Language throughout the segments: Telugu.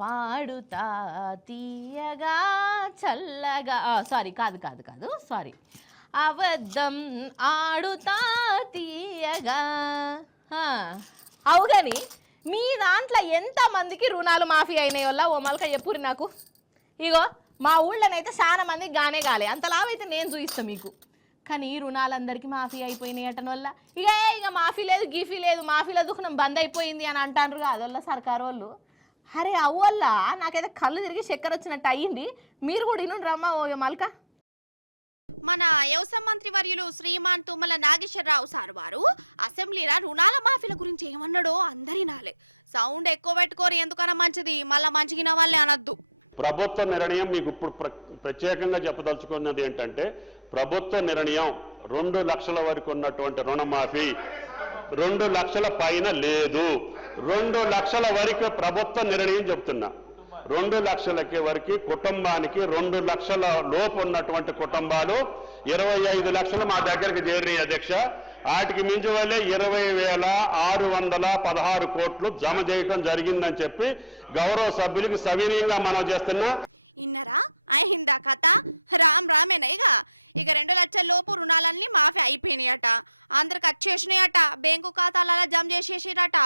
పాడుతా తీయగా చల్లగా సారీ కాదు సారీ అబద్ధం ఆడుతా తీయగా అవుగాని మీ దాంట్లో ఎంతమందికి రుణాలు మాఫీ అయినాయోల్లా ఓ మలక చెప్పురి నాకు. ఇగో మా ఊళ్ళోనైతే చాలా మందికి గానే కాలే, అంతలావైతే నేను చూపిస్తాను మీకు. కానీ రుణాలందరికీ మాఫీ అయిపోయినాయి అటన్ వల్ల ఇక మాఫీ లేదు గీఫీ లేదు, మాఫీల దుఃఖం బంద్ అయిపోయింది అని అంటారు అదొల్ల సర్కారు వాళ్ళు. అరే అవ్వల్ల నాకైతే కళ్ళు తిరిగి చక్కెర వచ్చినట్టు అయ్యింది. మీరు కూడా ఇను రమ్మా ఓ మల్క. మన వ్యవసాయ మంత్రి వర్యులు శ్రీమాన్ తుమ్మల నాగేశ్వరరావు సార్ వారు అసెంబ్లీలో రుణాల మాఫీల గురించి ఏమన్నాడో అందరి నాలే. సౌండ్ ఎక్కువ పెట్టుకోరు, ఎందుకన్నా మంచిది, మళ్ళా మంచిగిన వాళ్ళే అనద్దు. ప్రభుత్వ నిర్ణయం మీకు ఇప్పుడు ప్రత్యేకంగా చెప్పదలుచుకున్నది ఏంటంటే, ప్రభుత్వ నిర్ణయం 2 లక్షల వరకు ఉన్నటువంటి రుణమాఫీ 2 లక్షల పైన లేదు. 2 లక్షల వరకు ప్రభుత్వ నిర్ణయం చెప్తున్నా. 2 లక్షలకి వరకు కుటుంబానికి 2 లక్షల లోపు ఉన్నటువంటి కుటుంబాలు 25 లక్షలు మా దగ్గరికి చేరినాయి అధ్యక్ష. వాటికి మించి వల్లే 20,616 కోట్లు జమ చేయడం జరిగిందని చెప్పి గౌరవ సభ్యులకు సవినీయంగా మనం చేస్తున్నా. ఇన్నరా అయిందా కథ? రామేనయ్యగా ఇక 2 లక్షల లోపు రుణాలన్నీ మాఫీ అయిపోయినాయట, అందరికి వచ్చేసినాయట, బ్యాంకు ఖాతాల జమ చేసేసిరట,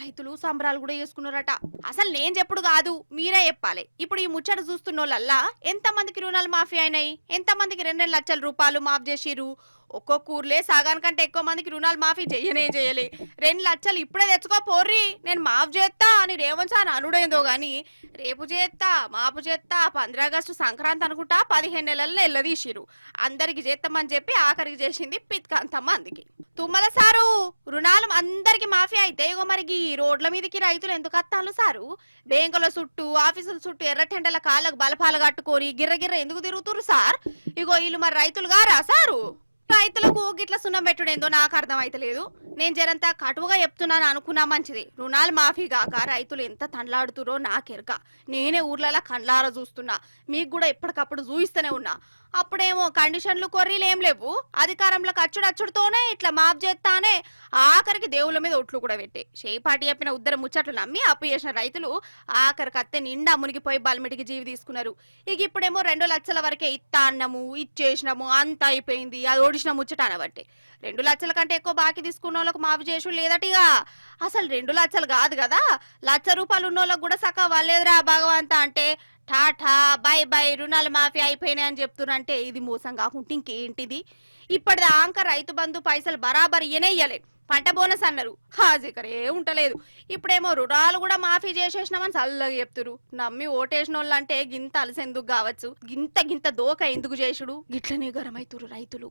రైతులు సంబరాలు కూడా చేసుకున్నారట. అసలు నేను చెప్పుడు కాదు, మీరే చెప్పాలి. ఇప్పుడు ఈ ముచ్చట చూస్తున్న వాళ్ళల్లా ఎంతమందికి రుణాలు మాఫీ అయినాయి, ఎంతమందికి 2 లక్షల రూపాయలు మాఫీ చేసిరు? ఒక్కొక్క ఊర్లే సగానికంటే ఎక్కువ మందికి రుణాలు మాఫీ చేయలే. 2 లక్షలు ఇప్పుడే తెచ్చుకో పోర్రి, నేను మాఫ్ చేస్తా అని రేవంత్ సార్ అనుడేందో గాని రేపు చేస్తా మాపు చేస్తా 15 ఆగస్టు సంక్రాంతి అనుకుంటా 15 నెలల్లో ఎల్లదీసిరు. అందరికి చేస్తామని చెప్పి ఆఖరికి చేసింది పిత్కాంతమ్మ. అందుకే తుమ్మల సారు రుణాలు అందరికి మాఫీ అయితే ఇగో మరి రోడ్ల మీదకి రైతులు ఎందుకు వస్తాను సారు? బ్యాంకుల చుట్టూ ఆఫీసుల చుట్టూ ఎర్రటెండల కాళ్ళకు బలపాలు కట్టుకొని గిర్ర ఎందుకు తిరుగుతురు సార్? ఇగో వీళ్ళు మరి రైతులు గారా సారు? రైతులకు గిట్ల సున్నం పెట్టుడేందో నాకు అర్థం అయితలేదు. నేను జరంతా కటువుగా చెప్తున్నాను అనుకున్నా మంచిది. రుణాలు మాఫీ కాక రైతులు ఎంత తండ్లాడుతురో నాకెరక. నేనే ఊర్లలో కండ్లారా చూస్తున్నా, మీకు కూడా ఎప్పటికప్పుడు చూయిస్తూనే ఉన్నా. అప్పుడేమో కండిషన్లు కొర్రీలు ఏం లేవు, అధికారంలోకి అచ్చుడచ్చుడుతోనే ఇట్లా మాఫ్ చేస్తానే ఆఖరికి దేవుళ్ళ మీద ఒట్లు కూడా పెట్టే చేపాటి చెప్పిన ఉద్దర ముచ్చట్లు నమ్మి అప్పు చేసిన రైతులు ఆఖరికి అత్తే నిండా మునిగిపోయి బల్మిటికి జీవి తీసుకున్నారు. ఇక ఇప్పుడేమో 2 లక్షల వరకే ఇత్తా అన్నము, ఇచ్చేసినాము, అంత అయిపోయింది, అది ఓడిసిన ముచ్చట అనబట్టి 2 లక్షల కంటే ఎక్కువ బాకీ తీసుకున్న వాళ్ళకు మాఫీ చేసుడు లేదటిగా. అసలు 2 లక్షలు కాదు కదా, 1,00,000 రూపాయలు ఉన్న వాళ్ళకు కూడా సకా వాళ్ళేదిరా భగవంత అంటే టాటా బై రుణాలు మాఫీ అయిపోయినాయి అని చెప్తున్నారంటే ఇది మోసం కాకుండా ఇంకేంటిది? ఇప్పటిది ఆంక రైతు బంధు పైసలు బరాబర్ ఇయ్యలే, పంట బోనస్ అన్నారు, హాజీకరే ఉంటలేదు. ఇప్పుడేమో రుణాలు కూడా మాఫీ చేసేసినామని చల్లగా చెప్తురు. నమ్మి ఓటేసిన వాళ్ళు అంటే గింత అలసెందుకు కావచ్చు, గింత దోక ఎందుకు చేసుడు? గిట్లనే గరమైతురు రైతులు.